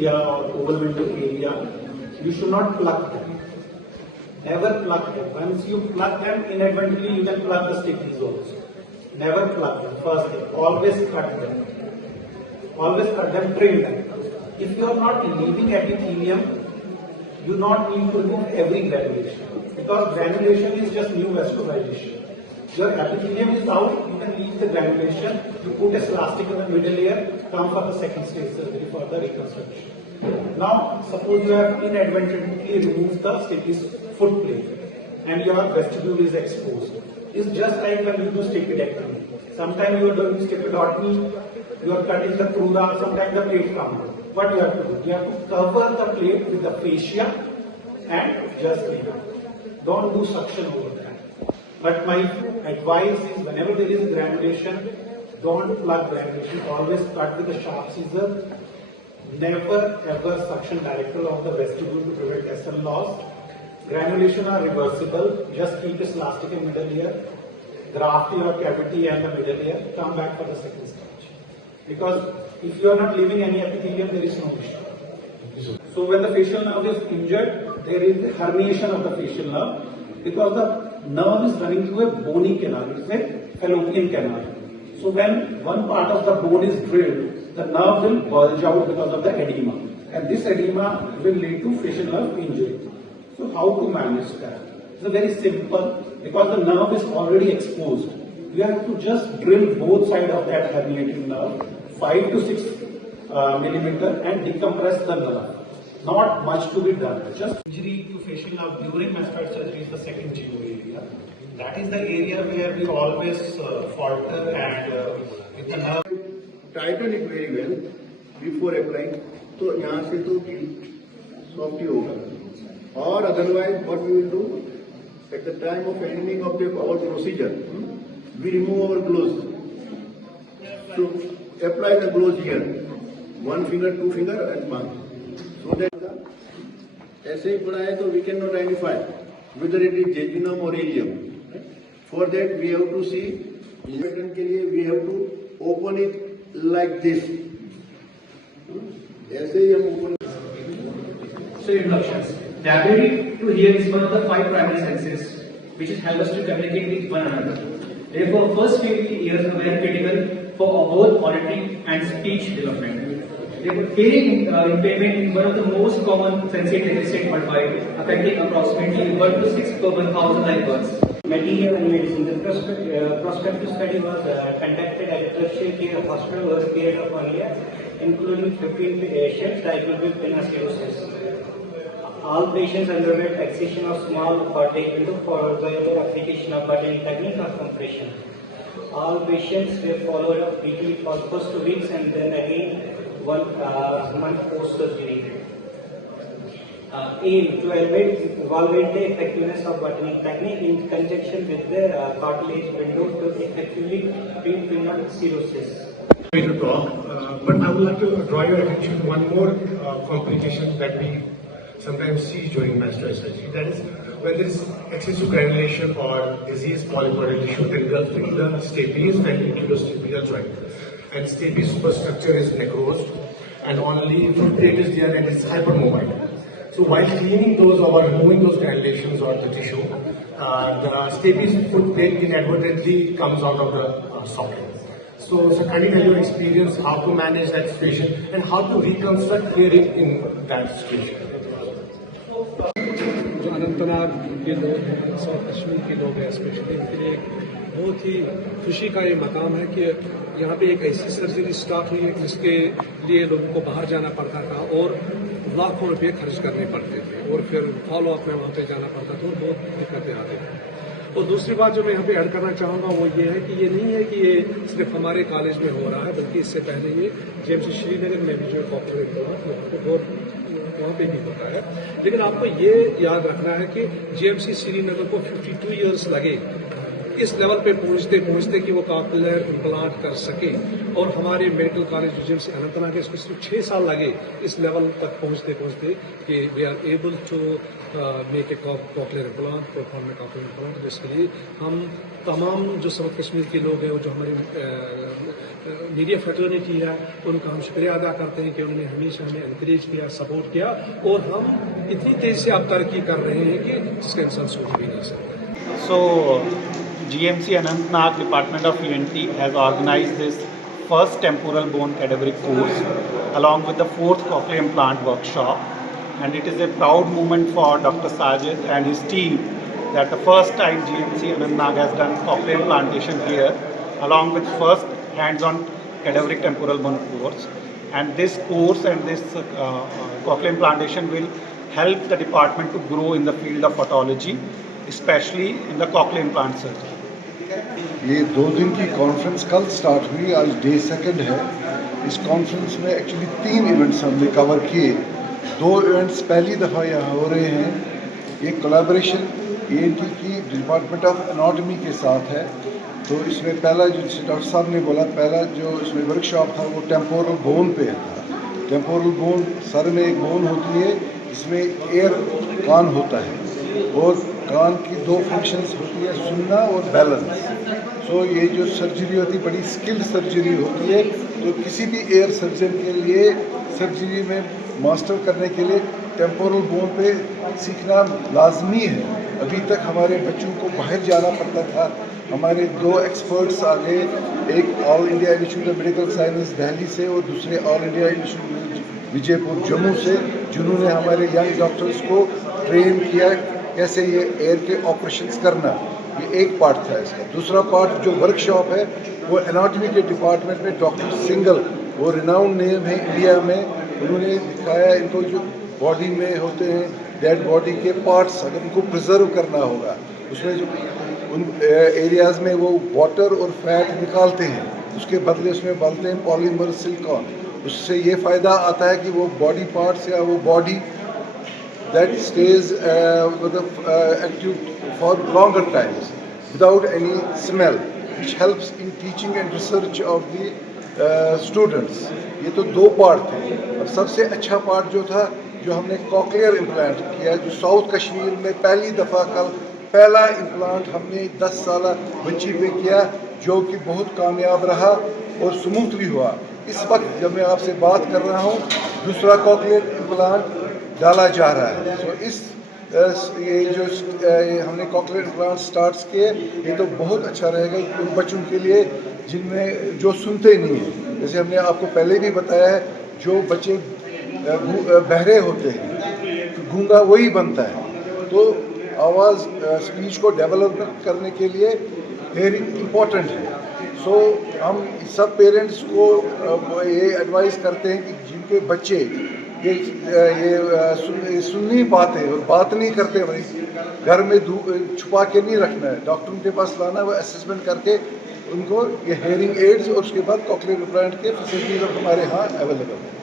area or oval window area, you should not pluck them. Never pluck them. Once you pluck them, inadvertently you can pluck the staples also. Never pluck them. First thing, always cut them. Always cut them, trim them. If you are not leaving epithelium, you not need to remove every granulation, because granulation is just new vascularization. Your epithelium is out, you can leave the granulation, you put a elastic in the middle layer, come for the second stage surgery for the reconstruction. Now, suppose you have inadvertently removed the stapes foot plate and your vestibule is exposed. It's just like when you do stapedectomy. Sometimes you are doing stapedotomy, you are cutting the crura, sometimes the plate comes out. What you have to do? You have to cover the plate with the fascia and just leave it. Don't do suction over that. But my advice is, whenever there is granulation, don't plug granulation. Always cut with a sharp scissor. Never ever suction directly of the vestibule to prevent SL loss. Granulation are reversible. Just keep this elastic in middle layer. Graft your cavity and the middle layer. Come back for the second stage. Because if you are not leaving any epithelium, there is no issue. So when the facial nerve is injured, there is the herniation of the facial nerve, because the nerve is running through a bony canal. It's a fallopian canal. So when one part of the bone is drilled, the nerve will bulge out because of the edema. And this edema will lead to facial nerve injury. So how to manage that? It's very simple, because the nerve is already exposed. You have to just drill both sides of that herniating nerve, 5 to 6 millimeter, and decompress the nerve. Not much to be done. Just injury to facial nerve during mastoid surgery is the second GO area. That is the area where we always falter, and with the nerve. Tighten it very well before applying. तो यहाँ से तो soft ही होगा. Or otherwise, what we will do at the time of ending of our procedure, we remove our gloves. So apply the gloves here, 1 finger, 2 finger, and palm. So that ऐसे ही पड़ा है तो we cannot identify whether it is jejunum or ileum. For that we have to see. Pattern के लिए we have to open it like this. ऐसे ही हम open. So introductions. The ability to hear is one of the 5 primary senses, which is help us to communicate with one another. Therefore, first 50 years are very critical for both auditory and speech development. Therefore, hearing impairment is one of the most common sensory deficits worldwide, affecting approximately 1 to 6 per 1,000 live births. Material and medicine. The prospective study was conducted at a tertiary care hospital over a period of 1 year, including 15 patients diagnosed with peniculosis. All patients underwent excision of small cartilage window followed by the application of buttoning technique or compression. All patients were followed up weekly for the first 2 weeks and then again 1 month post surgery. Aim to evaluate the effectiveness of buttoning technique in conjunction with the cartilage window to effectively treat peniculosis. To talk, but I would like to draw your attention to one more complication that we sometimes see during mastoid surgery. That is when there is excessive granulation or disease polypoidal tissue engulfing the stapes and inculostapial joint. And stapes superstructure is necrosed, and only foot plate is there and it's hypermobile. So while cleaning those or removing those granulations or the tissue, the stapes foot plate inadvertently comes out of the socket. So kindly tell your experience, how to manage that situation and how to reconstruct hearing in that situation. जो अनंतनाग के लोग हैं, south Kashmir के लोग हैं, specially इनके लिए बहुत ही खुशी का ये मकाम है कि यहाँ पे एक ऐसी सर्जरी स्टार्ट हुई है जिसके लिए लोगों को बाहर जाना पड़ता था और लाखों रुपये खर्च करने पड़ते थे और फिर फॉलो अप में वहाँ पे जाना पड़ता था और बहुत दिक्कतें आती थी। और दूसरी बात जो मैं यहाँ पे ऐड करना चाहूँगा वो ये है कि ये नहीं है कि ये सिर्फ हमारे कॉलेज में हो रहा है, बल्कि इससे पहले ये GMC श्रीनगर में भी जो कॉपरेट वहाँ पे भी होता है। लेकिन आपको ये याद रखना है कि GMC श्रीनगर को 52 इयर्स लगे इस लेवल पे पहुंचते पहुंचते कि वो कॉकलियर इम्प्लांट कर सके। और हमारे मेडिकल कॉलेज GMC अनंतनाग है, इसको सिर्फ 6 साल लगे इस लेवल तक पहुंचते पहुंचते कि we are able to make a cochlear implant, perform a cochlear implant. जिसके लिए हम तमाम जो साउथ कश्मीर के लोग हैं, जो हमारी मीडिया फ्रेटर्निटी है, उनका हम शुक्रिया अदा करते हैं कि उन्होंने हमेशा हमें एनकरेज किया, सपोर्ट किया। और हम इतनी तेजी से अब तरक्की कर रहे हैं कि जिसका इंसान सोच भी नहीं सकता। So, GMC Anantnag Department of ENT has organized this first temporal bone cadaveric course along with the 4th cochlear implant workshop, and it is a proud moment for Dr. Sajid and his team that the first time GMC Anantnag has done cochlear implantation here along with first hands-on cadaveric temporal bone course. And this course and this cochlear implantation will help the department to grow in the field of otology, especially in the cochlear implant surgery. ये 2 दिन की conference कल start हुई, आज day 2 है। इस conference में actually 3 events हमने कवर किए। 2 इवेंट्स पहली दफ़ा यहाँ हो रहे हैं। ये कोलैबोरेशन ENT की डिपार्टमेंट ऑफ एनाटॉमी के साथ है। तो इसमें पहला जो डॉक्टर साहब ने बोला, पहला जो इसमें वर्कशॉप था वो टेम्पोरल बोन पे था। टेम्पोरल बोन सर में एक बोन होती है, इसमें एयर कान होता है और कान की 2 फंक्शंस होती है, सुनना और बैलेंस। सो ये जो सर्जरी होती है बड़ी स्किल्ड सर्जरी होती है। तो किसी भी एयर सर्जन के लिए सर्जरी में मास्टर करने के लिए टेम्पोरल बोन पे सीखना लाजमी है। अभी तक हमारे बच्चों को बाहर जाना पड़ता था। हमारे 2 एक्सपर्ट्स आ गए, एक all India institute of medical science Delhi से और दूसरे all India institute Vijaypur Jammu से, जिन्होंने हमारे यंग डॉक्टर्स को ट्रेन किया कैसे ये एयर के ऑपरेशंस करना। ये एक पार्ट था इसका। दूसरा पार्ट जो वर्कशॉप है वो एनाटॉमी के डिपार्टमेंट में डॉक्टर सिंगल, वो रिनाउंड नेम है इंडिया में, उन्होंने दिखाया इनको जो बॉडी में होते हैं डेड बॉडी के पार्ट्स, अगर उनको प्रिजर्व करना होगा उसमें जो उन एरियाज़ में वो वाटर और फैट निकालते हैं, उसके बदले उसमें डालते हैं पॉलीमर सिलिकॉन। उससे ये फ़ायदा आता है कि वो बॉडी पार्ट्स या वो body that stays active for longer times without any smell, which helps in teaching and research of the students. ये तो 2 पार्ट थे। अब सबसे अच्छा पार्ट जो था, जो हमने कॉकलियर इम्प्लांट किया, जो साउथ कश्मीर में पहली दफ़ा कल पहला इम्प्लांट हमने 10 साल बच्ची पे किया, जो कि बहुत कामयाब रहा और स्मूथली हुआ। इस वक्त जब मैं आपसे बात कर रहा हूँ, दूसरा कॉकलियर इम्प्लांट डाला जा रहा है। सो ये जो हमने कॉकलियर इम्प्लांट स्टार्ट्स किए, ये तो बहुत अच्छा रहेगा उन बच्चों के लिए जिनमें जो सुनते नहीं हैं। जैसे हमने आपको पहले भी बताया है, जो बच्चे बहरे होते हैं, तो गूंगा वही बनता है। तो आवाज़ स्पीच को डेवलप करने के लिए हेयरिंग इम्पॉर्टेंट है। सो हम सब पेरेंट्स को ये एडवाइस करते हैं कि जिनके बच्चे ये सुन नहीं पाते और बात नहीं करते, भाई घर में छुपा के नहीं रखना है, डॉक्टरों के पास लाना, वो असेसमेंट करके उनको ये हेयरिंग एड्स और उसके बाद कॉकलियर इम्प्लांट के फैसिलिटीज हमारे यहाँ अवेलेबल है।